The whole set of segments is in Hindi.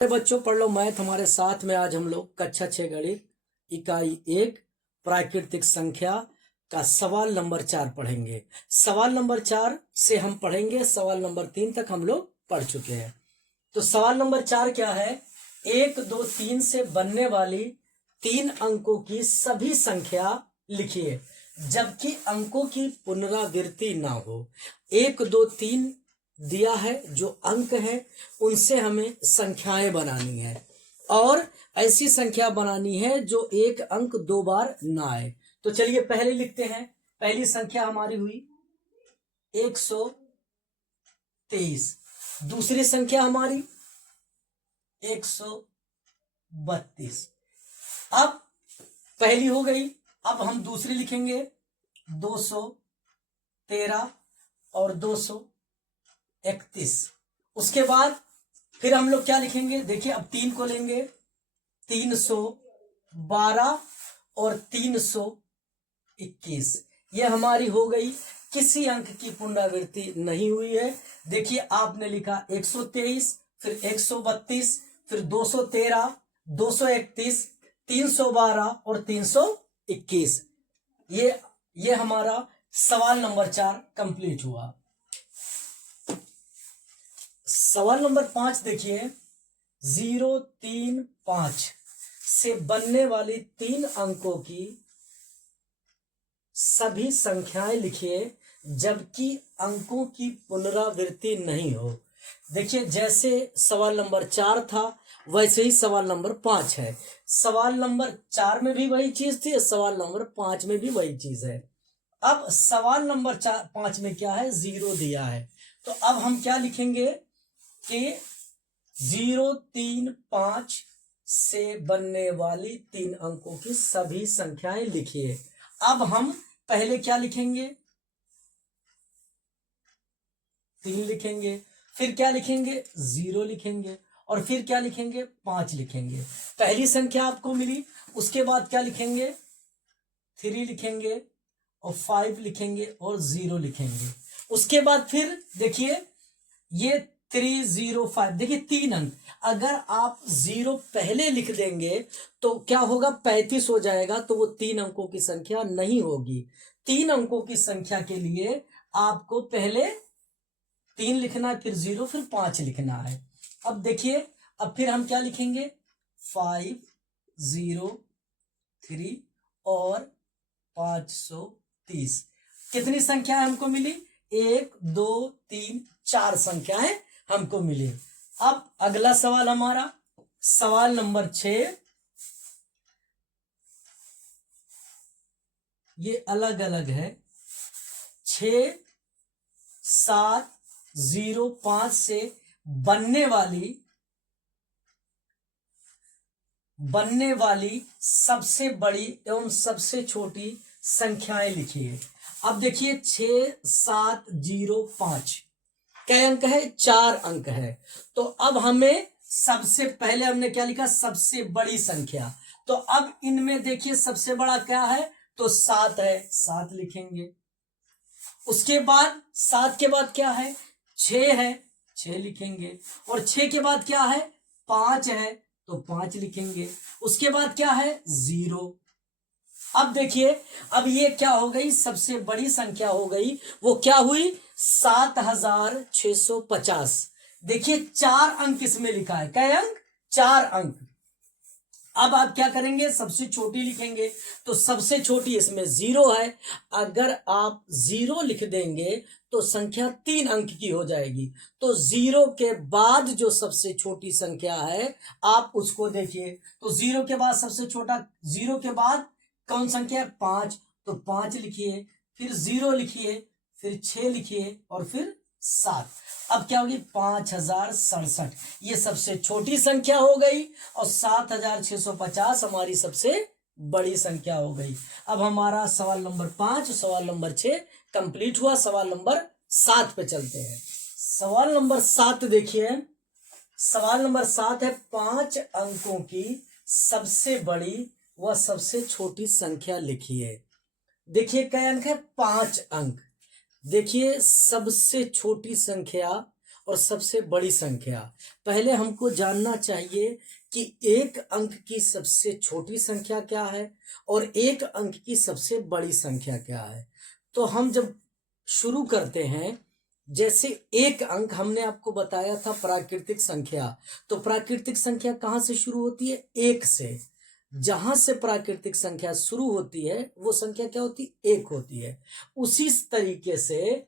बच्चों पढ़ लो मैथ हमारे साथ में। आज हम लोग कक्षा 6 गणित इकाई 1 प्राकृतिक संख्या का सवाल नंबर 4 पढ़ेंगे। सवाल नंबर 4 से हम पढ़ेंगे सवाल नंबर 3 तक हम लोग पढ़ चुके हैं। तो सवाल नंबर 4 क्या है? 1, 2, 3 से बनने वाली 3 अंकों की सभी संख्या लिखिए जबकि अंकों की पुनरावृत्ति ना हो। 1, 2, 3 दिया है, जो अंक है उनसे हमें संख्याएं बनानी है और ऐसी संख्या बनानी है जो एक अंक 2 बार ना आए। तो चलिए पहले लिखते हैं। पहली संख्या हमारी हुई 123। दूसरी संख्या हमारी 132। अब पहली हो गई, अब हम दूसरी लिखेंगे 213 और 231। उसके बाद फिर हम लोग क्या लिखेंगे? देखिए अब 3 को लेंगे, 312 और 321। ये हमारी हो गई। किसी अंक की पुनरावृत्ति नहीं हुई है। देखिए आपने लिखा 123, फिर 132, फिर 213, 231, 312 और 321। ये हमारा सवाल नंबर 4 कंप्लीट हुआ। सवाल नंबर 5 देखिए, 0, 3, 5 से बनने वाली 3 अंकों की सभी संख्याएं लिखिए जबकि अंकों की पुनरावृत्ति नहीं हो। देखिए जैसे सवाल नंबर 4 था वैसे ही सवाल नंबर 5 है। सवाल नंबर 4 में भी वही चीज थी, सवाल नंबर 5 में भी वही चीज है। अब सवाल नंबर 5 में क्या है? 0 दिया है। तो अब हम क्या लिखेंगे कि 0, 3, 5 से बनने वाली 3 अंकों की सभी संख्याएं लिखिए। अब हम पहले क्या लिखेंगे? 3 लिखेंगे, फिर क्या लिखेंगे? 0 लिखेंगे और फिर क्या लिखेंगे? 5 लिखेंगे। पहली संख्या आपको मिली, उसके बाद क्या लिखेंगे? 3 लिखेंगे और 5 लिखेंगे और 0 लिखेंगे। उसके बाद फिर देखिए ये 305, देखिए 3 अंक। अगर आप 0 पहले लिख देंगे तो क्या होगा? 35 हो जाएगा, तो वो 3 अंकों की संख्या नहीं होगी। 3 अंकों की संख्या के लिए आपको पहले 3 लिखना है, फिर 0, फिर 5 लिखना है। अब देखिए अब फिर हम क्या लिखेंगे? 5, 0, 3 और 530। कितनी संख्या हमको मिली? 1, 2, 3, 4 संख्याएं हमको मिली। अब अगला सवाल हमारा सवाल नंबर 6। ये अलग अलग है। 6, 7, 0, 5 से बनने वाली सबसे बड़ी एवं सबसे छोटी संख्याएं लिखिए। अब देखिए 6, 7, 0, 5 क्या अंक है? 4 अंक है। तो अब हमें सबसे पहले हमने क्या लिखा? सबसे बड़ी संख्या। तो अब इनमें देखिए सबसे बड़ा क्या है? तो 7 है, 7 लिखेंगे। उसके बाद 7 के बाद क्या है? 6 है, 6 लिखेंगे। और 6 के बाद क्या है? 5 है, तो 5 लिखेंगे। उसके बाद क्या है? 0। अब देखिए अब ये क्या हो गई? सबसे बड़ी संख्या हो गई। वो क्या हुई? 7650। देखिए 4 अंक इसमें लिखा है। क्या अंक? 4 अंक। अब आप क्या करेंगे? सबसे छोटी लिखेंगे। तो सबसे छोटी इसमें 0 है। अगर आप 0 लिख देंगे तो संख्या 3 अंक की हो जाएगी। तो 0 के बाद जो सबसे छोटी संख्या है आप उसको देखिए। तो 0 के बाद सबसे छोटा, 0 के बाद कौन संख्या है? 5। तो 5 लिखिए, फिर 0 लिखिए, फिर 6 लिखिए और फिर 7। अब क्या होगी? 5067। ये सबसे छोटी संख्या हो गई और 7650 हमारी सबसे बड़ी संख्या हो गई। अब हमारा सवाल नंबर 5 सवाल नंबर 6 कंप्लीट हुआ। सवाल नंबर 7 पे चलते हैं। सवाल नंबर 7 देखिए। सवाल नंबर 7 है 5 अंकों की सबसे बड़ी व सबसे छोटी संख्या लिखिए। देखिए क्या अंक है? 5 अंक। देखिए सबसे छोटी संख्या और सबसे बड़ी संख्या। पहले हमको जानना चाहिए कि एक अंक की सबसे छोटी संख्या क्या है और एक अंक की सबसे बड़ी संख्या क्या है। तो हम जब शुरू करते हैं, जैसे एक अंक हमने आपको बताया था प्राकृतिक संख्या, तो प्राकृतिक संख्या कहाँ से शुरू होती है? एक से। जहां से प्राकृतिक संख्या शुरू होती है वो संख्या क्या होती है? एक होती है। उसी तरीके से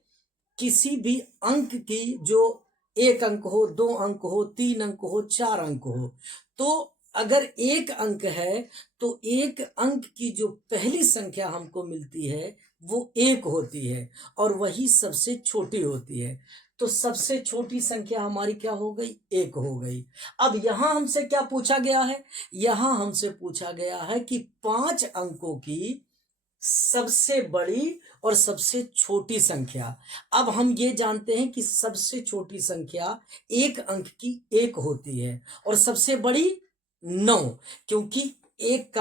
किसी भी अंक की जो एक अंक हो, दो अंक हो, तीन अंक हो, चार अंक हो, तो अगर एक अंक है तो एक अंक की जो पहली संख्या हमको मिलती है वो एक होती है और वही सबसे छोटी होती है। तो सबसे छोटी संख्या हमारी क्या हो गई? एक हो गई। अब यहां हमसे क्या पूछा गया है? यहां हमसे पूछा गया है कि 5 अंकों की सबसे बड़ी और सबसे छोटी संख्या। अब हम ये जानते हैं कि सबसे छोटी संख्या एक अंक की एक होती है और सबसे बड़ी 9, क्योंकि एक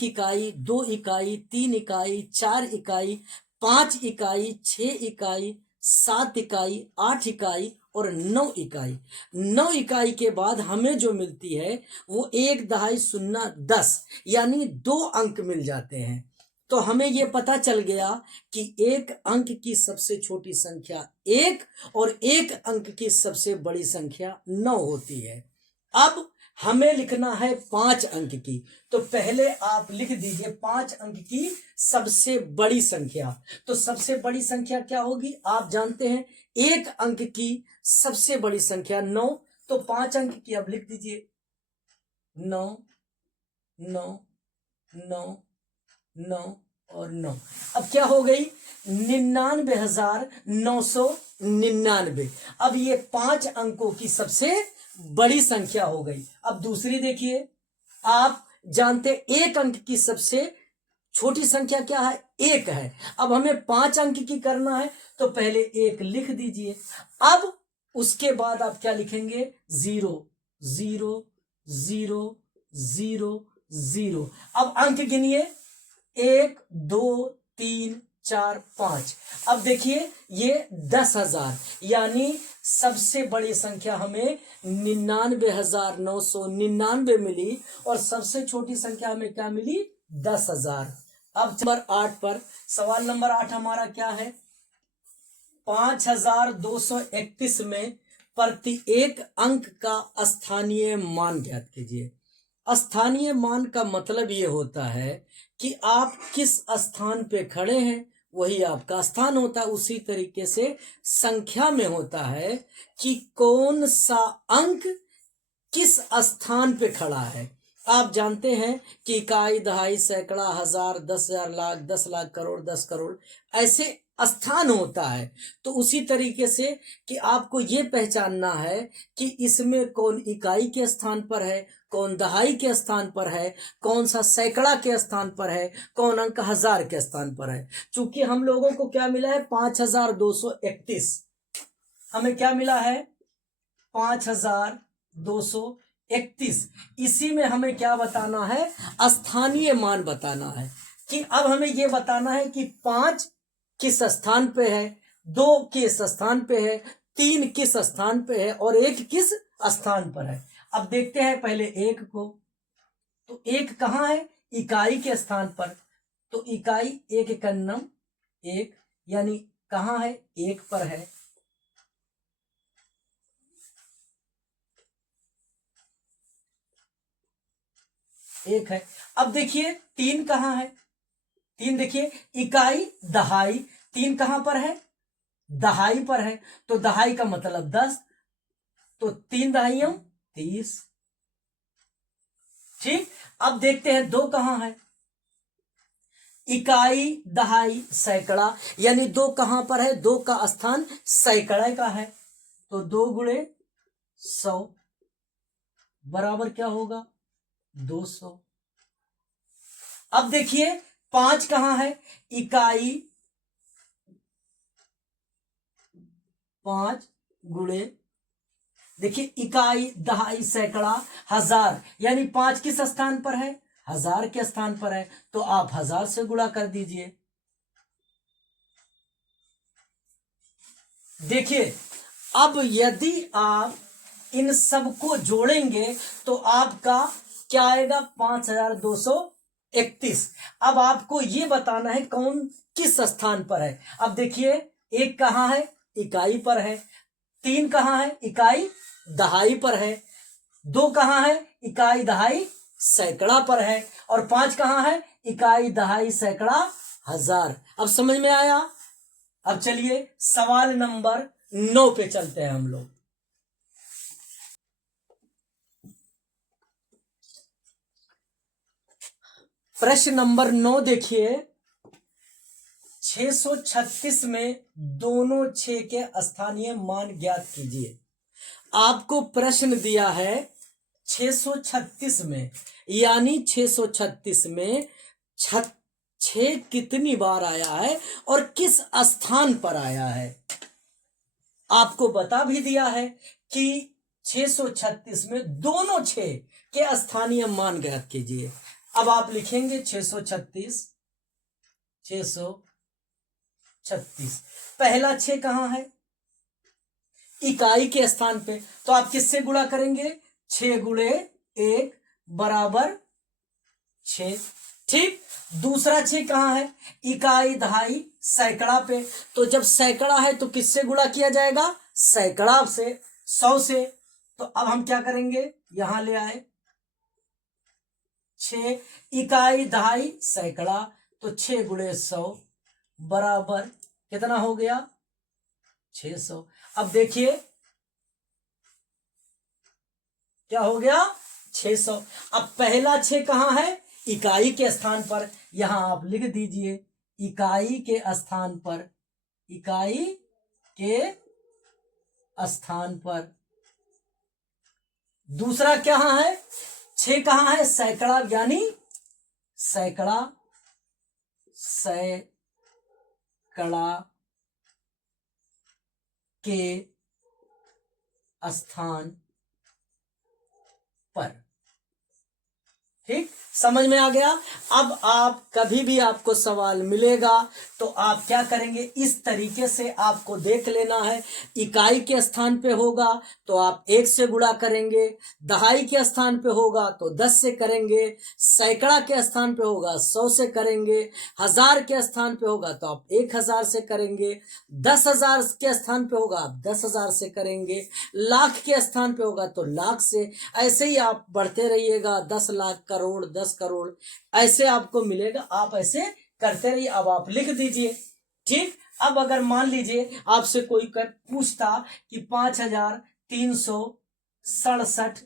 इकाई, 2 इकाई, 3 इकाई, 4 इकाई, 5 इकाई, 6 इकाई, 7 इकाई, 8 इकाई और 9 इकाई। 9 इकाई के बाद हमें जो मिलती है वो 1 दहाई 0 10, यानी 2 अंक मिल जाते हैं। तो हमें ये पता चल गया कि एक अंक की सबसे छोटी संख्या 1 और एक अंक की सबसे बड़ी संख्या 9 होती है। अब हमें लिखना है 5 अंक की, तो पहले आप लिख दीजिए 5 अंक की सबसे बड़ी संख्या। तो सबसे बड़ी संख्या क्या होगी? आप जानते हैं एक अंक की सबसे बड़ी संख्या 9, तो 5 अंक की अब लिख दीजिए 9 9 9 9 और 9। अब क्या हो गई? 99,999। अब ये 5 अंकों की सबसे बड़ी संख्या हो गई। अब दूसरी देखिए, आप जानते एक अंक की सबसे छोटी संख्या क्या है? एक है। अब हमें 5 अंक की करना है तो पहले एक लिख दीजिए। अब उसके बाद आप क्या लिखेंगे? 0 0 0 0 0। अब अंक गिनिए, 1 2 3 4 5। अब देखिए ये 10,000, यानी सबसे बड़ी संख्या हमें 99,999 मिली और सबसे छोटी संख्या हमें क्या मिली? 10,000। अब नंबर 8 पर, सवाल नंबर 8 हमारा क्या है? 5,231 में प्रत्येक अंक का स्थानीय मान ज्ञात कीजिए। स्थानीय मान का मतलब ये होता है कि आप किस स्थान पे खड़े हैं वही आपका स्थान होता है। उसी तरीके से संख्या में होता है कि कौन सा अंक किस स्थान पे खड़ा है। आप जानते हैं कि इकाई, दहाई, सैकड़ा, हजार, 10,000, लाख, 10 लाख, करोड़, 10 करोड़, ऐसे स्थान होता है। तो उसी तरीके से कि आपको ये पहचानना है कि इसमें कौन इकाई के स्थान पर है, कौन दहाई के स्थान पर है, कौन सा सैकड़ा के स्थान पर है, कौन अंक हजार के स्थान पर है। चूंकि हम लोगों को क्या मिला है? 5,231। हमें क्या मिला है? 5,231। इसी में हमें क्या बताना है? स्थानीय मान बताना है। कि अब हमें यह बताना है कि 5 किस स्थान पे है, 2 किस स्थान पे है, 3 किस स्थान पे है और 1 किस स्थान पर है। अब देखते हैं पहले 1 को। तो 1 कहाँ है? इकाई के स्थान पर। तो इकाई 1 एकन्नम 1, यानी कहाँ है? 1 पर है। एक है। अब देखिए 3 कहाँ है? 3 देखिए, इकाई, दहाई, 3 कहां पर है? दहाई पर है। तो दहाई का मतलब 10, तो 3 दहाइयों 30। ठीक। अब देखते हैं 2 कहां है? इकाई, दहाई, सैकड़ा, यानी 2 कहां पर है? 2 का स्थान सैकड़े का है। तो 2 गुणे 100 बराबर क्या होगा? 200। अब देखिए 5 कहां है? इकाई, 5 गुणे, देखिए इकाई, दहाई, सैकड़ा, हजार, यानी 5 किस स्थान पर है? हजार के स्थान पर है। तो आप 1000 से गुणा कर दीजिए। देखिए अब यदि आप इन सबको जोड़ेंगे तो आपका क्या आएगा, 5231। अब आपको ये बताना है कौन किस स्थान पर है। अब देखिए, एक कहाँ है, इकाई पर है। 3 कहाँ है, इकाई दहाई पर है। 2 कहाँ है, इकाई दहाई सैकड़ा पर है। और 5 कहाँ है, इकाई दहाई सैकड़ा हजार। अब समझ में आया। अब चलिए सवाल नंबर 9 पे चलते हैं हम लोग। प्रश्न नंबर 9 देखिए, 636 में दोनों 6 के स्थानीय मान ज्ञात कीजिए। आपको प्रश्न दिया है 636 में, यानी 636 में 6 कितनी बार आया है और किस स्थान पर आया है। आपको बता भी दिया है कि 636 में दोनों 6 के स्थानीय मान ज्ञात कीजिए। अब आप लिखेंगे 636, पहला 6 कहां है, इकाई के स्थान पे, तो आप किससे गुणा करेंगे, 6 गुणे 1 बराबर 6। ठीक, दूसरा 6 कहां है, इकाई दहाई सैकड़ा पे, तो जब सैकड़ा है तो किससे गुणा किया जाएगा, सैकड़ा से, 100 से। तो अब हम क्या करेंगे, यहां ले आए 6 इकाई दहाई सैकड़ा, तो 6 गुणे 100 बराबर कितना हो गया, 600। अब देखिए क्या हो गया, 600। अब पहला 6 कहां है, इकाई के स्थान पर, यहां आप लिख दीजिए इकाई के स्थान पर, इकाई के स्थान पर। दूसरा कहां है, 6 कहां है, सैकड़ा, यानी सैकड़ा, सैकड़ा के स्थान पर। ठीक, समझ में आ गया। अब आप कभी भी आपको सवाल मिलेगा तो आप क्या करेंगे, इस तरीके से आपको देख लेना है। इकाई के स्थान पे होगा तो आप 1 से गुणा करेंगे, दहाई के स्थान पे होगा तो 10 से करेंगे, सैकड़ा के स्थान पे होगा 100 से करेंगे, हजार के स्थान पे होगा तो आप 1000 से करेंगे, 10,000 के स्थान पे होगा आप 10,000 से करेंगे, लाख के स्थान पे होगा तो लाख से। ऐसे ही आप बढ़ते रहिएगा, 10 लाख, करोड़, 10 करोड़, ऐसे आपको मिलेगा। आप ऐसे करते रहिए। अब आप लिख दीजिए। ठीक, अब अगर मान लीजिए आपसे कोई पूछता कि 5367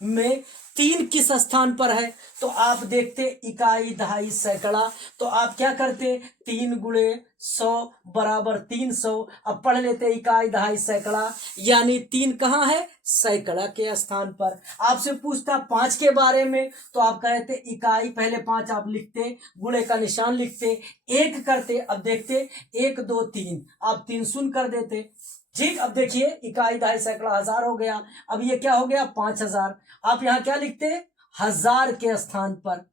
में 3 किस स्थान पर है, तो आप देखते इकाई दहाई सैकड़ा, तो आप क्या करते, 3 गुणे 100 बराबर 300। अब पढ़ लेते इकाई दहाई सैकड़ा, यानी 3 कहां है, सैकड़ा के स्थान पर। आपसे पूछता 5 के बारे में, तो आप कहते इकाई, पहले 5 आप लिखते, गुणे का निशान लिखते, 1 करते। अब देखते 1 2 3, आप 3 शून्य कर देते। ठीक, अब देखिए इकाई दहाई सैकड़ा हजार हो गया। अब ये क्या हो गया, 5000। आप यहां क्या लिखते, हजार के स्थान पर।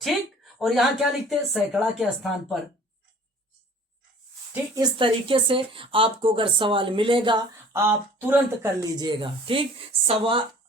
ठीक, और यहां क्या लिखते, सैकड़ा के स्थान पर। ठीक, इस तरीके से आपको अगर सवाल मिलेगा आप तुरंत कर लीजिएगा। ठीक, सवाल